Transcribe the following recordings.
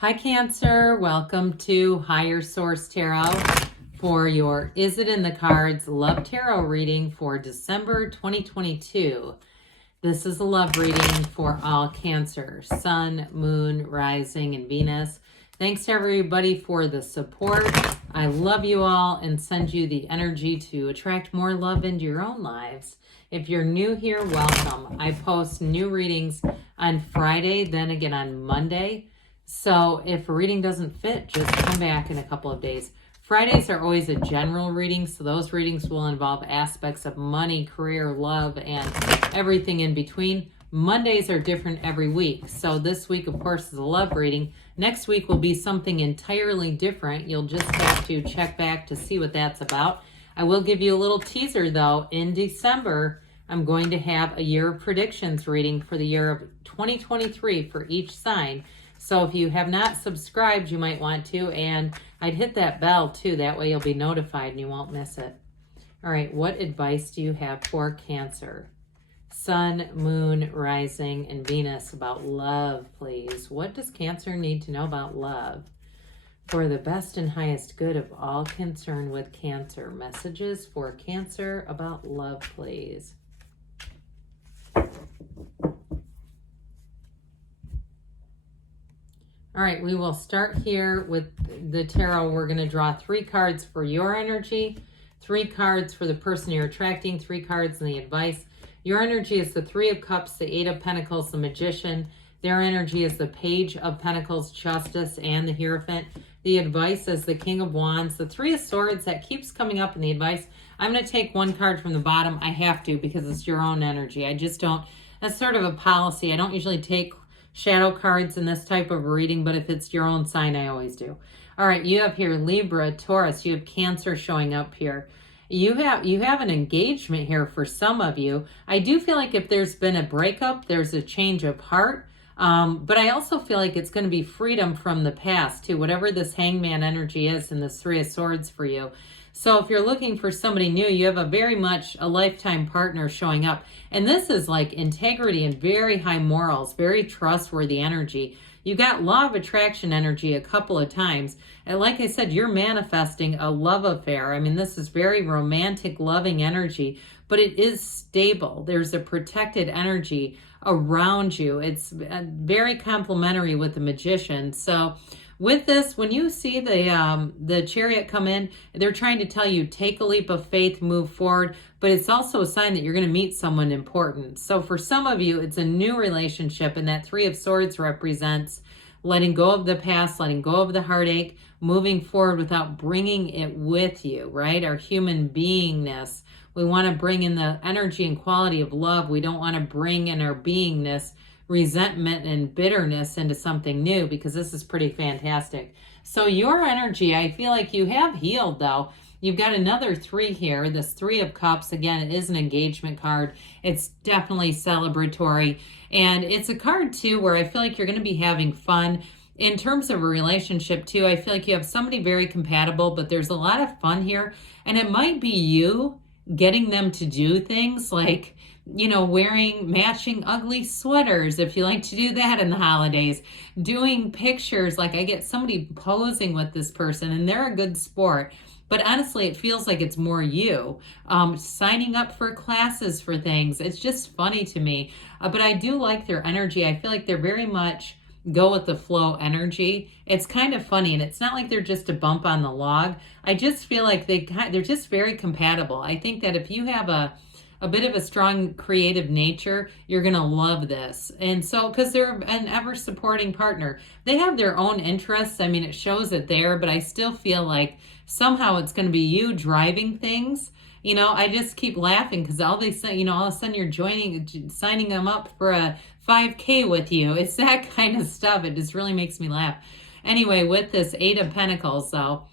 Hi Cancer, welcome to Higher Source Tarot for your Is It in the Cards Love Tarot reading for December 2022. This is a love reading for all Cancer, Sun, Moon, Rising, and Venus. Thanks to everybody for the support. I love you all and send you the energy to attract more love into your own lives. If you're new here, welcome. I post new readings on Friday, then again on Monday. So if a reading doesn't fit, just come back in a couple of days. Fridays are always a general reading, so those readings will involve aspects of money, career, love, and everything in between. Mondays are different every week. So this week, of course, is a love reading. Next week will be something entirely different. You'll just have to check back to see what that's about. I will give you a little teaser, though. In December, I'm going to have a year of predictions reading for the year of 2023 for each sign. So if you have not subscribed, you might want to, and I'd hit that bell too. That way you'll be notified and you won't miss it. All right, what advice do you have for Cancer? Sun, Moon, Rising, and Venus about love, please. What does Cancer need to know about love? For the best and highest good of all concerned with Cancer. Messages for Cancer about love, please. All right, we will start here with the tarot. We're going to draw 3 cards for your energy, 3 cards for the person you're attracting, 3 cards in the advice. Your energy is the 3 of Cups, the 8 of Pentacles, the Magician. Their energy is the Page of Pentacles, Justice, and the Hierophant. The advice is the King of Wands, the 3 of Swords. That keeps coming up in the advice. I'm going to take 1 card from the bottom. I have to because it's your own energy. I just don't, that's sort of a policy. I don't usually take shadow cards in this type of reading, but if it's your own sign, I always do. All right, you have here Libra, Taurus. You have Cancer showing up here. You have an engagement here for some of you. I do feel like if there's been a breakup, there's a change of heart. But I also feel like it's going to be freedom from the past too, whatever this Hangman energy is in this 3 of Swords for you. So if you're looking for somebody new, you have a very much a lifetime partner showing up. And this is like integrity and very high morals, very trustworthy energy. You got law of attraction energy a couple of times. And like I said, you're manifesting a love affair. I mean, this is very romantic, loving energy, but it is stable. There's a protected energy around you. It's very complementary with the Magician. So with this, when you see the Chariot come in, they're trying to tell you, take a leap of faith, move forward, but it's also a sign that you're going to meet someone important. So for some of you, it's a new relationship, and that 3 of Swords represents letting go of the past, letting go of the heartache, moving forward without bringing it with you, right? Our human beingness. We want to bring in the energy and quality of love. We don't want to bring in our beingness resentment and bitterness into something new, because this is pretty fantastic. So your energy, I feel like you have healed though. You've got another 3 here. This 3 of Cups, again, it is an engagement card. It's definitely celebratory. And it's a card too where I feel like you're going to be having fun. In terms of a relationship too, I feel like you have somebody very compatible, but there's a lot of fun here. And it might be you getting them to do things like, you know, wearing matching ugly sweaters, if you like to do that in the holidays, doing pictures. Like I get somebody posing with this person and they're a good sport, but honestly, it feels like it's more you, signing up for classes for things. It's just funny to me, but I do like their energy. I feel like they're very much go with the flow energy. It's kind of funny, and it's not like they're just a bump on the log. I just feel like they're just very compatible. I think that if you have a bit of a strong creative nature, you're going to love this. And so, because they're an ever supporting partner, they have their own interests. I mean, it shows it there, but I still feel like somehow it's going to be you driving things. You know, I just keep laughing because all they say, you know, all of a sudden you're signing them up for a 5K with you. It's that kind of stuff. It just really makes me laugh. Anyway, with this 8 of Pentacles, though,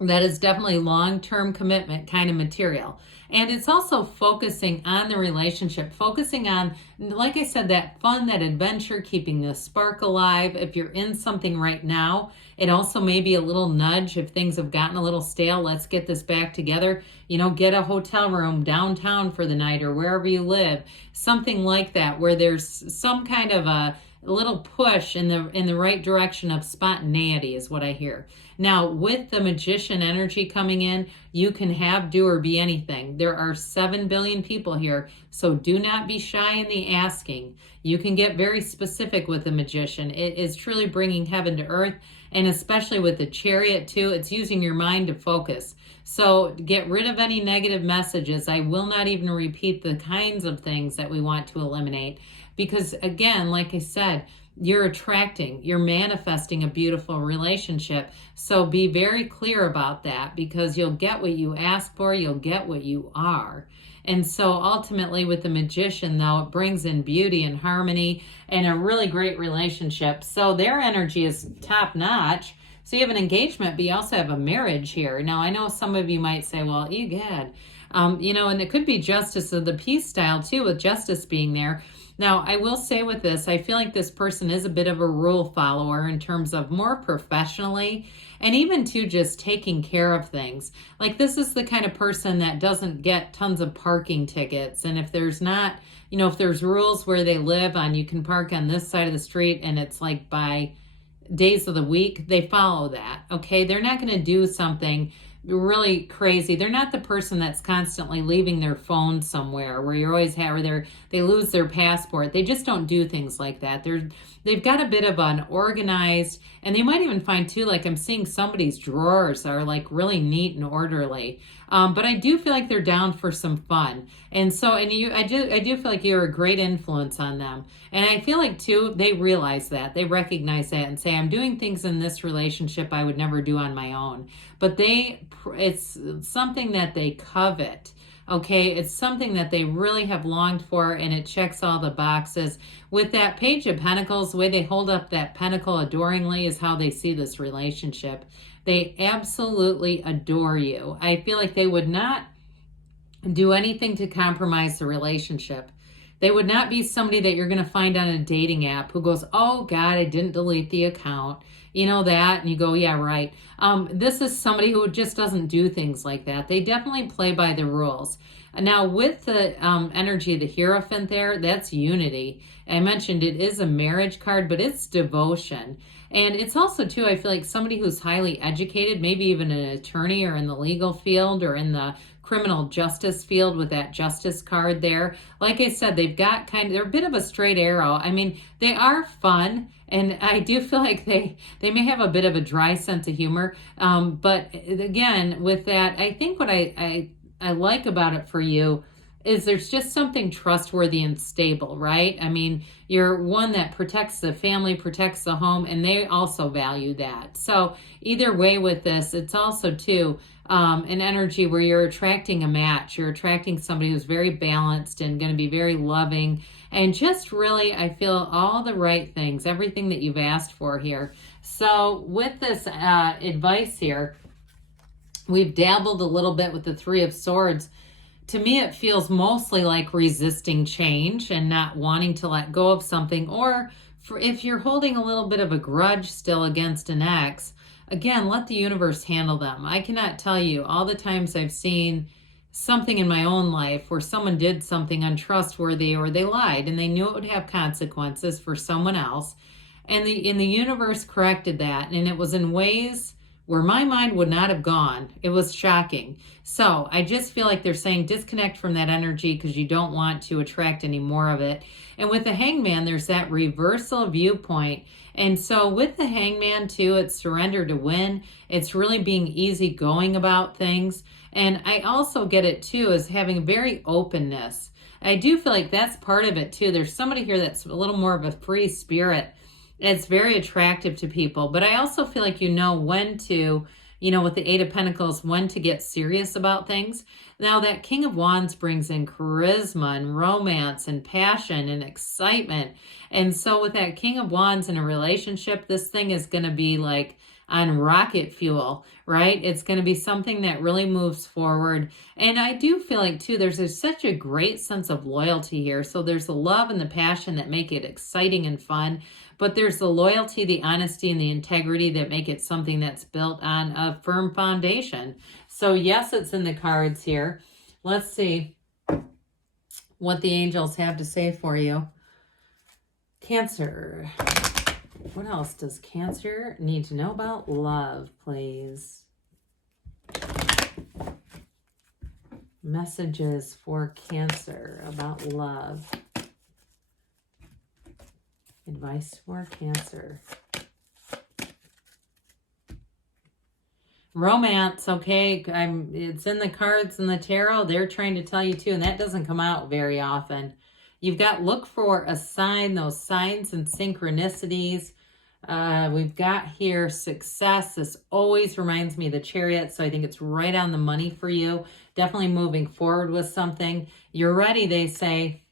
that is definitely long-term commitment kind of material. And it's also focusing on the relationship, focusing on, like I said, that fun, that adventure, keeping the spark alive. If you're in something right now, it also may be a little nudge if things have gotten a little stale. Let's get this back together. You know, get a hotel room downtown for the night or wherever you live. Something like that, where there's some kind of a a little push in the right direction of spontaneity is what I hear. Now, with the Magician energy coming in, you can have, do, or be anything. There are 7 billion people here, so do not be shy in the asking. You can get very specific with the Magician. It is truly bringing heaven to earth, and especially with the Chariot too, it's using your mind to focus. So get rid of any negative messages. I will not even repeat the kinds of things that we want to eliminate, because again, like I said, you're attracting, you're manifesting a beautiful relationship. So be very clear about that, because you'll get what you ask for, you'll get what you are. And so ultimately with the Magician, though, it brings in beauty and harmony and a really great relationship. So their energy is top notch. So you have an engagement, but you also have a marriage here. Now, I know some of you might say, well, egad, and it could be Justice of the Peace style too, with Justice being there. Now, I will say with this, I feel like this person is a bit of a rule follower in terms of more professionally, and even to just taking care of things. Like, this is the kind of person that doesn't get tons of parking tickets. And if there's not, if there's rules where they live on, you can park on this side of the street and it's like by days of the week, they follow that. Okay. They're not going to do something really crazy. They're not the person that's constantly leaving their phone somewhere where you're always they lose their passport. They just don't do things like that. They've got a bit of an organized, and they might even find too, like I'm seeing somebody's drawers are like really neat and orderly. But I do feel like they're down for some fun. And so, I do feel like you're a great influence on them. And I feel like too, they realize that, they recognize that and say, I'm doing things in this relationship I would never do on my own. But it's something that they covet. Okay, it's something that they really have longed for, and it checks all the boxes. With that Page of Pentacles, the way they hold up that pentacle adoringly is how they see this relationship. They absolutely adore you. I feel like they would not do anything to compromise the relationship. They would not be somebody that you're going to find on a dating app who goes, oh God, I didn't delete the account. You know that? And you go, yeah, right. This is somebody who just doesn't do things like that. They definitely play by the rules. Now, with the energy of the Hierophant there, that's unity. I mentioned it is a marriage card, but it's devotion. And it's also, too, I feel like somebody who's highly educated, maybe even an attorney or in the legal field or in the criminal justice field with that Justice card there. Like I said, they've got they're a bit of a straight arrow. I mean, they are fun, and I do feel like they may have a bit of a dry sense of humor. But again, with that, I think what I like about it for you is there's just something trustworthy and stable, right? I mean, you're one that protects the family, protects the home, and they also value that. So either way with this, it's also too an energy where you're attracting a match. You're attracting somebody who's very balanced and going to be very loving, and just really, I feel all the right things, everything that you've asked for here. So with this advice here, we've dabbled a little bit with the Three of Swords. To me, it feels mostly like resisting change and not wanting to let go of something. Or if you're holding a little bit of a grudge still against an ex, again, let the universe handle them. I cannot tell you all the times I've seen something in my own life where someone did something untrustworthy or they lied and they knew it would have consequences for someone else. And the universe corrected that. And it was in ways where my mind would not have gone. It was shocking. So I just feel like they're saying disconnect from that energy because you don't want to attract any more of it. And with the Hangman, there's that reversal viewpoint. And so with the Hangman too, it's surrender to win. It's really being easygoing about things. And I also get it too as having very openness. I do feel like that's part of it too. There's somebody here that's a little more of a free spirit. It's very attractive to people, but I also feel like you know when to, with the Eight of Pentacles, when to get serious about things. Now that King of Wands brings in charisma and romance and passion and excitement. And so with that King of Wands in a relationship, this thing is going to be like on rocket fuel, right? It's going to be something that really moves forward. And I do feel like too, there's such a great sense of loyalty here. So there's the love and the passion that make it exciting and fun. But there's the loyalty, the honesty, and the integrity that make it something that's built on a firm foundation. So yes, it's in the cards here. Let's see what the angels have to say for you. Cancer. What else does Cancer need to know about love, please? Messages for Cancer about love. Advice for Cancer. Romance, okay. It's in the cards and the tarot. They're trying to tell you too, and that doesn't come out very often. You've got look for a sign, those signs and synchronicities. We've got here success. This always reminds me of the Chariot, so I think it's right on the money for you. Definitely moving forward with something. You're ready, they say.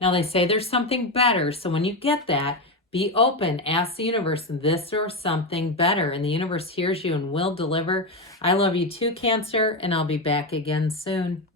Now they say there's something better, so when you get that, be open. Ask the universe this or something better, and the universe hears you and will deliver. I love you too, Cancer, and I'll be back again soon.